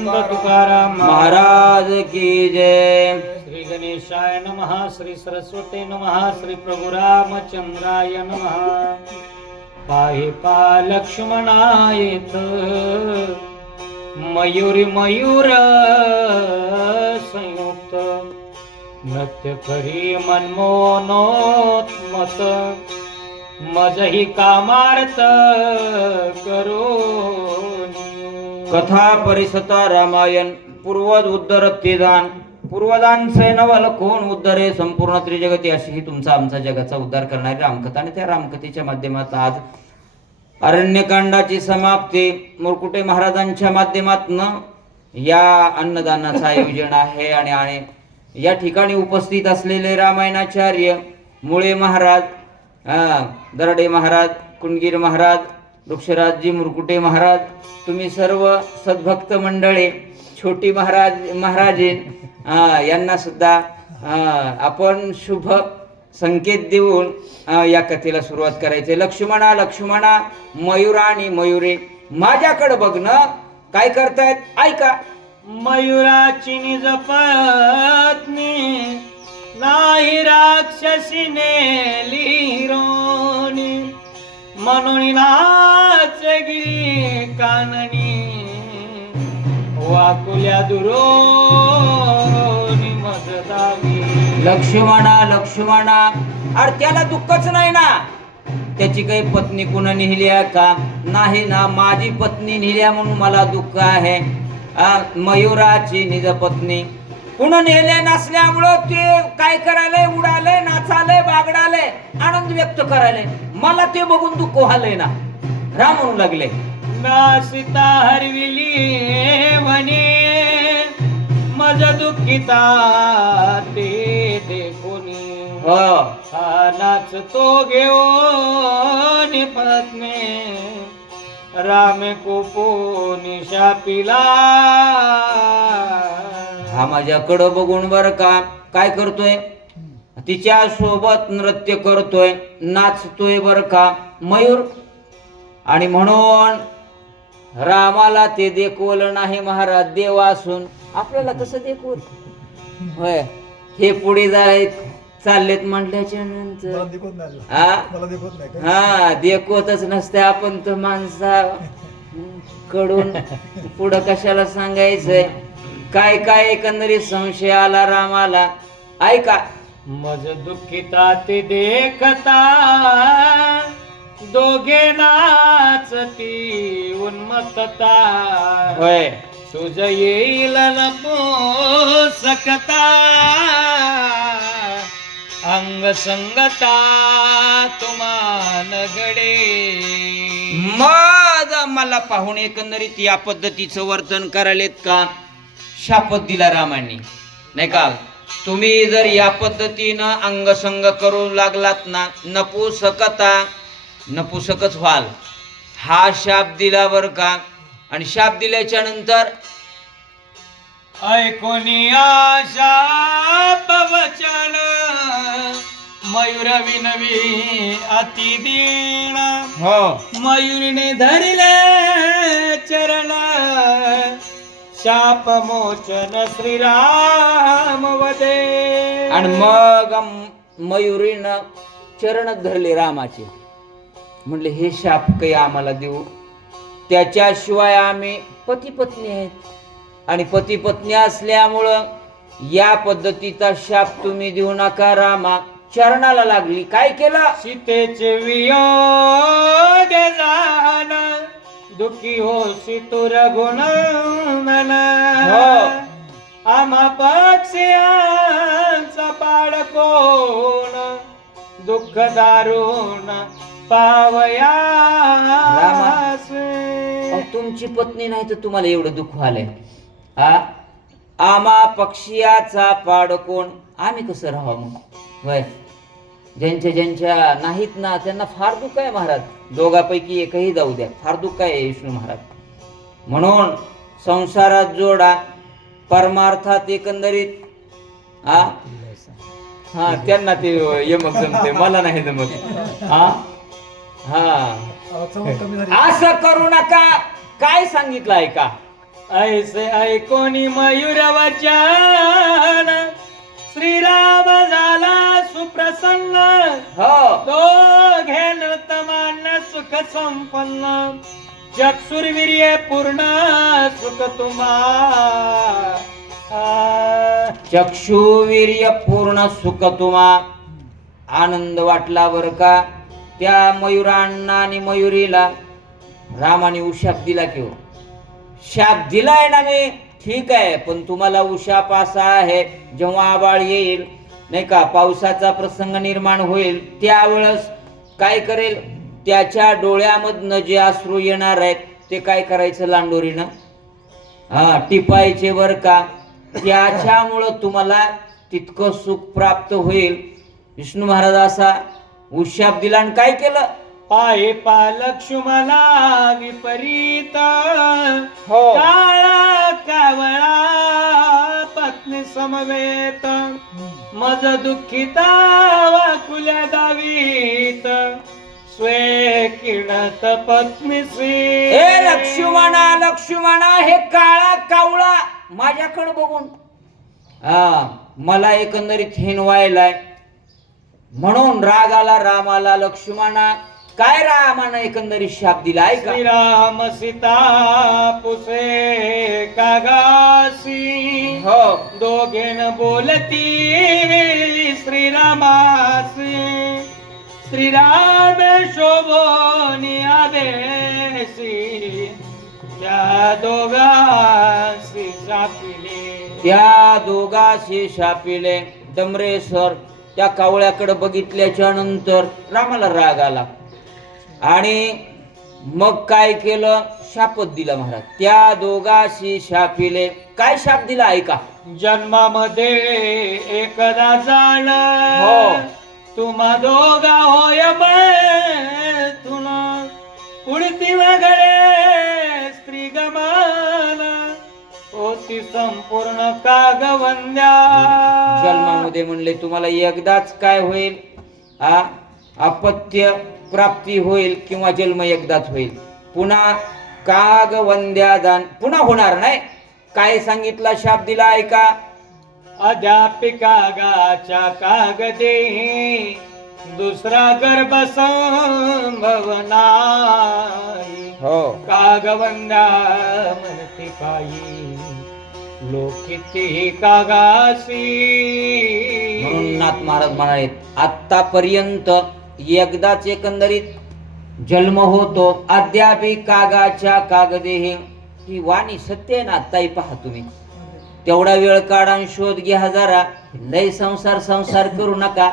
तुकाराम महाराज की जय। श्री गणेशाय नमः श्री सरस्वती नमः श्री प्रभु रामचंद्राय नमः। पाहि पा लक्ष्मणायत मयुरी मयूर संयुक्त। नृत्य करी मनमोनोत्मत मजही कामार्थ करो। कथा परिसता रामायण पूर्वज उद्धर तेदान पूर्वजांचे नवल कोण उद्धरे? संपूर्ण त्रिजगती अशी ही तुमचा आमचा जगाचा उद्धार करणारी रामकथा आणि त्या रामकथेच्या माध्यमात आज अरण्यकांडाची समाप्ती मुरकुटे महाराजांच्या माध्यमातन या अन्नदानाचं आयोजन आहे आणि आणि या ठिकाणी उपस्थित असलेले रामायणाचार्य मुळे महाराज दरडे महाराज कुणगीर महाराज वृक्षराजजी मुरकुटे महाराज तुम्ही सर्व सद्भक्त मंडळे छोटी महाराज महाराजे यांनासुद्धा यांना सुद्धा आपण शुभ संकेत देऊन या कथेला सुरुवात करायची लक्ष्मणा लक्ष्मणा मयुराणी आणि मयुरे माझ्याकडे बघणं काय करतायत? ऐका. मयुराची निज पत्नी नाही राक्षसीने लिरोनी म्हणून ना काननी वाकुल्या दुरो लक्ष्मणा लक्ष्मणा अरे त्याला दुःखच नाही ना? त्याची काही पत्नी कुणा नेहली आहे का? नाही ना माझी पत्नी नेल्या म्हणून मला दुःख आहे. आ, मयुराची निज पत्नी. कुणा नेले नसल्यामुळं ते काय करायलंय? उडालंय नाचालय बागडालय आनंद व्यक्त करायलंय. मला ते बघून दुःख व्हालंय ना? राम म्हणू लागले. ना सीता हरविली म्हणे मज दुःखिता ते देखोनी. हो. हा नाचतो घेऊन पत्ने राम कोपो निशापिला हा माझ्याकडं बघून बर का काय करतोय? तिच्या सोबत नृत्य करतोय नाचतोय बर का मयूर? आणि म्हणून रामाला ते देखवलं नाही महाराज देव असून आपल्याला कसं देखवल होय. हे पुढे जाय चाललेत म्हटल्याच्या नंतर. देखवत नाही हा? मला देखवत नाही का? हा देखवतच नसते आपण तर माणसा. कडून पुढं कशाला सांगायचंय? काय काय एकंदरीत संशय आला रामाला? ऐका. मज दुःखिता ते देखता. दोघे नाचती उन्मत्तता. होय. तुझ येईल सकता अंग संगता तुमान गडे मग मला पाहून एकंदरीत या पद्धतीचं वर्तन करायलेत का? शापत दिला रामांनी. नाही का? तुम्ही जर या पद्धतीनं अंगसंग करू लागलात ना नपुसकता नपुसकच व्हाल. हा शाप दिला बर का? आणि शाप दिल्याच्या नंतर? ऐकोनी आशा पवचन मयूर विनवी अति दीन. हो. मयूरने धरिले चरण शाप मोचन श्रीराम वदे. आणि मग मयुरीनं चरण धरले रामाचे. म्हणले हे शाप काही आम्हाला देऊ. त्याच्याशिवाय आम्ही पती पत्नी आहेत. आणि पती पत्नी असल्यामुळं या पद्धतीचा शाप तुम्ही देऊ नका रामा. चरणाला लागली. काय केलं? सीतेचे वियोग जाण दुखी हो गुणनन हो. आम्हा पक्षियांचा पाड कोण दुःख दारुण पावया अहो, तुमची पत्नी नाही तर तुम्हाला एवढं दुःख आलंय. आ आमा पक्षियाचा पाड कोण? आम्ही कसं राहावं मग? वय ज्यांच्या ज्यांच्या नाहीत ना त्यांना फार दुःख आहे महाराज. दोघापैकी एकही जाऊ द्या. फार दुःख आहे विष्णू महाराज. म्हणून संसारात जोडा. परमार्थात एकंदरीत. आ हा त्यांना ते यमक जमते. मला नाही जमत. हा? हा. अहो, चव कमी झाली. असं करू नका. काय सांगितलं आहे का ऐसे ऐकोनी मयूर वचन. श्रीराम झाला सुप्रसन्न. हो. तो घेन तमान सुख संपन्न. चक्षुर्वीर्य पूर्ण सुख तुम्हा. चक्षुवीर्य पूर्ण सुख तुम्हा. आनंद वाटला बर का? त्या मयुरांना आणि मयुरीला रामाने उशाप दिला की हो. शाप दिलाय ना मी ठीक आहे पण तुम्हाला उशाप असा आहे जेव्हा आबाळ येईल नाही का पावसाचा प्रसंग निर्माण होईल त्यावेळेस काय करेल? त्याच्या डोळ्यामधनं जे अश्रू येणार आहेत ते काय करायचं लांडोरीनं? हा टिपायचे बर का? त्याच्यामुळं तुम्हाला तितकं सुख प्राप्त होईल. विष्णू महाराज असा उशाप दिला आणि काय केलं? पाये पालक्ष्मणा विपरीत. हो. काळा कावळा पत्नी समवेत. मज दुःखिता वाकुल्या दावीत. स्वे किणत पत्नीसी ए लक्ष्मणा लक्ष्मणा हे काळा कावळा. माझ्याकडे बघून. हा मला एकंदरीत हिनवायलाय. म्हणून राग आला रामाला लक्ष्मणा काय रामानं एकंदरीत शाप दिला? ऐका. श्रीराम सीता पुसे कागासी. हो. दोघेन बोलती श्रीरामासी. श्रीराम शोभोनी आदेशी त्या दोघांशी सापिले त्या दोघाशी शापिले. डमरे सर त्या कावळ्याकडे बघितल्याच्या नंतर रामाला राग आला. आणि मग काय केलं? शापच दिला महाराज. त्या दोघाशी शापिले. काय शाप दिला ऐका. जन्मामध्ये एकदा जाण हो. तुम्हा दोघा होय तुला पुढती वगळे स्त्री गमान होती संपूर्ण कागवंद्या. जन्मामध्ये म्हणले तुम्हाला एकदाच काय होईल? आ अपत्य प्राप्ती होईल किंवा जन्म एकदाच होईल? पुन्हा काग वंद्या दान पुन्हा होणार नाही? काय सांगितला शाप दिला ऐका. अध्यापिका गाच्या कागदे दुसरा गर्भ संभवनाई. हो. कागवंदा म्हणते पायी लोकिती कागासी म्हणून नाथ महाराज म्हणाले आतापर्यंत एकदाच एकंदरीत जन्म होतो अद्यापी कागाच्या कागदे हे ही वाणी सत्य आहे ना ताई पहा तुम्ही. तेवढा वेळ काढा आणि शोध घ्या जरा लय संसार संसार करू नका.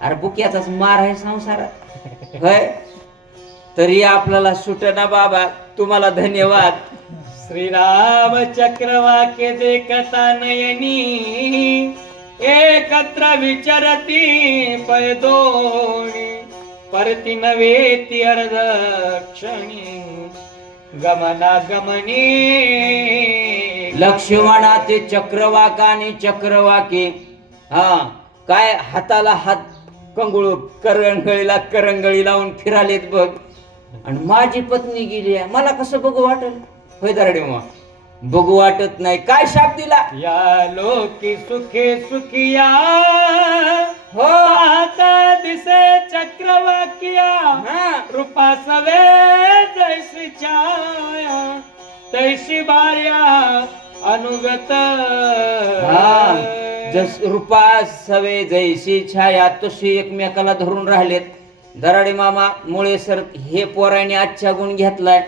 अरे बुक्याचाच मार आहे संसारात. होय? तरी आपल्याला सुटना बाबा. तुम्हाला धन्यवाद. श्रीराम चक्रवाक्य देखता नयनी एकत्र विचरती पैदोणी परती नवेती अर्धक्षणी गमना गमनी लक्ष्मणा ते चक्रवाकाने आणि चक्रवाके हा काय हाताला हात कंगुळ करंगळीला करंगळी लावून फिरालेत बघ. आणि माझी पत्नी गेली आहे. मला कसं बघू वाटल? होय दरडे मग बघू वाटत नाही. काय शाप दिला? या लोकी सुखे सुखिया. हो. पाहता दिसे चक्रवाक्या. हा. रूपा सवे जैसी छाया. तैसी बार्या अनुगत. हा. जस रूपा सवे जैशी छाया तशी एकमेकाला धरून राहिलेत. दराडे मामा मुळे सर हे पोराने आजच्या गुण घेतलाय.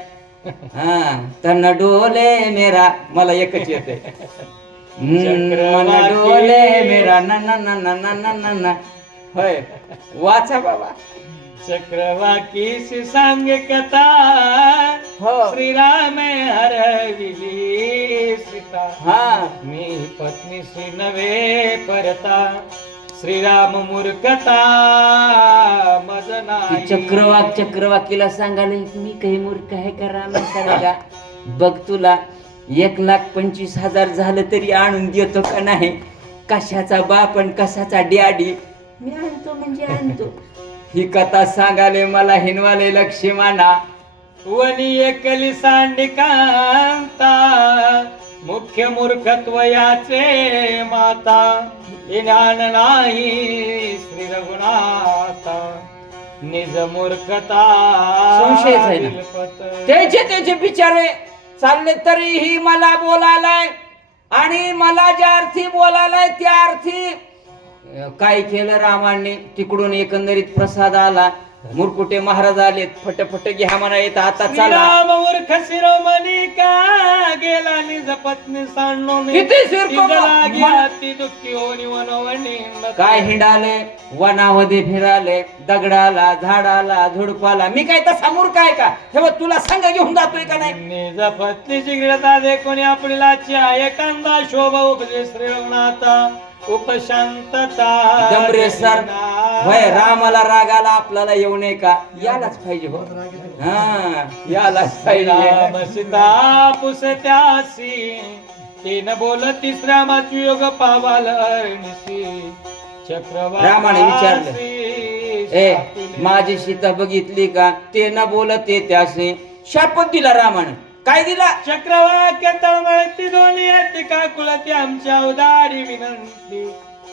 हा तन डोले मेरा मला एकच येते डोले मेरा न न न न न न न न. होय. वाचा बाबा. चक्रवाकीसी सांग कथा. हो. श्रीराम हरविली सीता हा. मी पत्नीशी नवे परता. श्रीराम मूर्खता मज ती नाही चक्रवाक चक्रवाकीला सांगाले मी काही मूर्ख आहे का राम? सांगा बघ तुला एक लाख पंचवीस हजार झालं तरी आणून देतो का नाही? कशाचा बाप आणि कशाचा डॅडी? मी आणतो म्हणजे आणतो. ही कथा सांगाले मला हिनवाले लक्ष्मणा वनी एकली सांडिकांता मुख्य मूर्खत्व याचे माता ज्ञान नाही श्री रघुनाथा निज मूर्खता ना. दिलपत. त्याचे त्याचे बिचारे चालले तरीही मला बोलायलाय आणि मला ज्या अर्थी बोलायलाय त्या अर्थी काय केलं रामाने तिकडून एकंदरीत प्रसाद आला मुरकुटे महाराज आले फटफट घ्या म्हणा येत आता चला श्रीराम मूर्ख शिरोमणी का गेला निज पत्नी सांडून. किती शिरको तिजला ती दुःखी होणी वनवणी काय हिंडाले? वनामध्ये फिराले दगडाला झाडाला झुडपाला. मी काय तसा मूर्ख आहे का? हे बघ तुला संघ घेऊन जातोय का नाही? निज पत्नीची गिरता देखून आपली लाची आहे? कांदा शोभा उपजे श्री रघुनाथा उपशांतता डमरे सर होय रामाला राग आला आपल्याला येऊ नये का? यालाच पाहिजे हो. हा यालाच राम पाहिजे सीता पुसत्यासी तीन बोल तिसऱ्या माची योग पावाल अरणसी चक्रवासी रामाने विचारलं. ए माझी सीता बघितली का? ते न बोलते त्यासे शापच दिला रामानं. काय दिला? चक्रवाक्य तळमळती दोन्ही येते का कुळती आमच्या उदारी विनंती.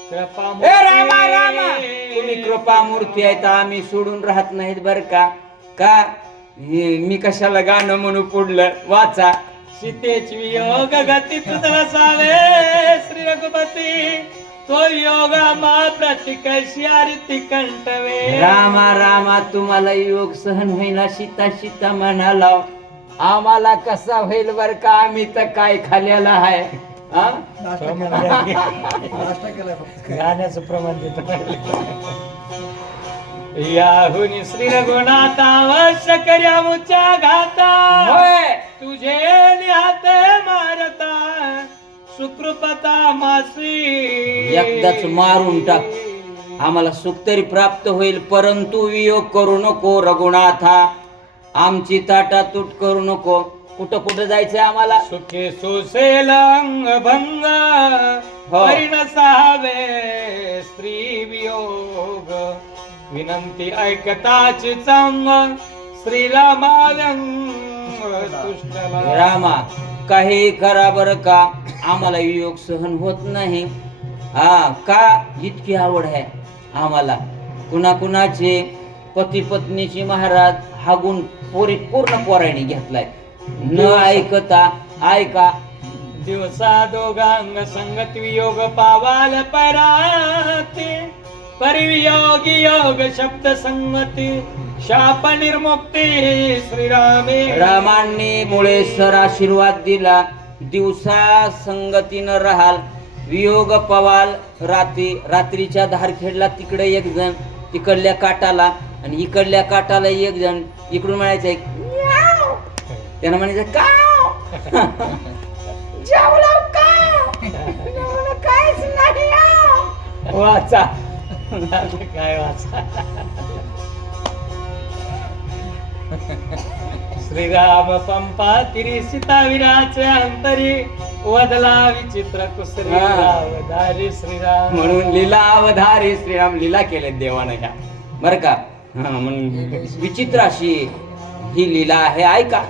कृपा ए रामा रामा. तुम्ही कृपा मूर्ती आहे तर आम्ही सोडून राहत नाहीत बर का? का? हे मी कशाला गाणं म्हणू पुढलं? वाचा. सीतेची वियोग गती तुझला सावे श्री रघुपती. तो योगा मा प्रति कैसी आरती कंठवे? रामा रामा तुम्हाला योग सहन होईना सीता सीता म्हणाला आम्हाला कसा होईल बर का? आम्ही तर काय खाल्लेला आहे हा? गाण्याचं प्रमाण देत. याहुनी श्री रघुनाथा कर्या मुच्या घाता. होय. तुझे निहात मारता. सुकृपता मासी. एकदाच मारून टाक. आम्हाला सुख तरी प्राप्त होईल परंतु वियोग करू नको रघुनाथा. आमची ताटा तूट करू नको. कुठं कुठं जायचंय आम्हाला? सुखे सोसेल भंग हो. परिणसावे स्त्री वियोग. विनंती ऐकताची चांग श्रीरामाव्यंग तुष्टला रामा काही करा बर का? आम्हाला वियोग सहन होत नाही. हा का इतकी आवड आहे आम्हाला? कुणा कुणाचे पती पत्नीची महाराज हा गुण पोरी पूर्ण पोरायने घेतलाय. न ऐकता ऐका. दिवसा दोघांग संगत वियोग पावाल पराते. परिवियोगी योग शब्द संगती. शाप निर्मुक्ती श्रीरामे. रामांनी मुळे सर आशीर्वाद दिला. दिवसा संगतीनं राहाल. वियोग पवाल रात्री रात्रीच्या धारखेडला तिकडे एक जण तिकडल्या काटाला आणि इकडल्या काटाला एक जण इकडून म्हणायचं एक. त्यानं म्हणायचं जेवलं काहीच नाही आव." वाचा. काय वाचा? श्रीराम पंपा तिरी सीता विराचे अंतरी वदला विचित्र कुसरी. रावधारी श्रीराम. म्हणून लीला अवधारी श्रीराम लीला केले देवानं ह्या. बर का? हा, विचित्र अशी ही लीला आहे ऐका.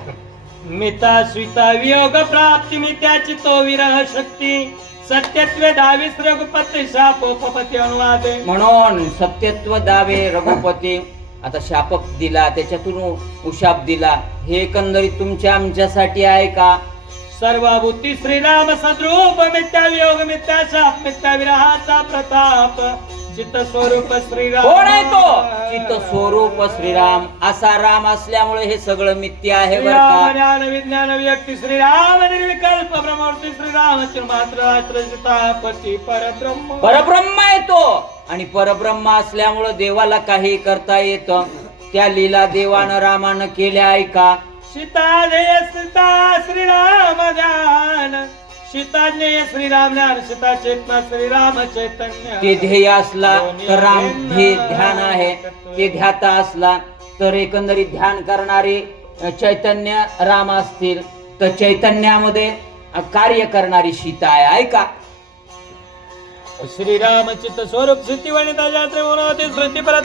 मिता स्विता वियोग प्राप्ती मित्याची तो विरह शक्ती. सत्यत्वे दावीस रघुपती शापोपती अनुवादे. म्हणून सत्यत्व दावे रघुपती आता शापक दिला त्याच्यातून उशाप दिला हे एकंदरीत तुमच्या आमच्यासाठी आहे का? सर्वभूती श्रीराम सद्रूप मिथ्या वियोग मिथ्या शाप मिथ्या विरहाचा प्रताप. चित्त स्वरूप श्रीराम. कोण आहे तो? चित्त स्वरूप श्रीराम. असा राम असल्यामुळे हे सगळं मिथ्य आहे बर श्रीराम का ज्ञान विज्ञान व्यक्ती श्रीराम निर्विकल्प ब्रह्मूर्ती श्रीराम सीतापती परब्रह्म. परब्रह्म आहे तो. आणि परब्रह्म असल्यामुळं देवाला काही करता येतं. त्या लीला देवानं रामानं केल्या ऐका. सीता जय सीता श्रीराम ध्यान सीता ज्ञेय श्रीराम ज्ञान सीता चेतना श्रीराम चैतन्य. ते ध्येय असला तर राम हे ध्यान आहे. ते ध्याता असला तर एकंदरीत ध्यान करणारे चैतन्य राम असतील. तर चैतन्यामध्ये कार्य करणारी सीता आहे. ऐका. श्रीराम चित्त स्वरूप स्थिती वनिता जात्रे म्हणून श्रुती परत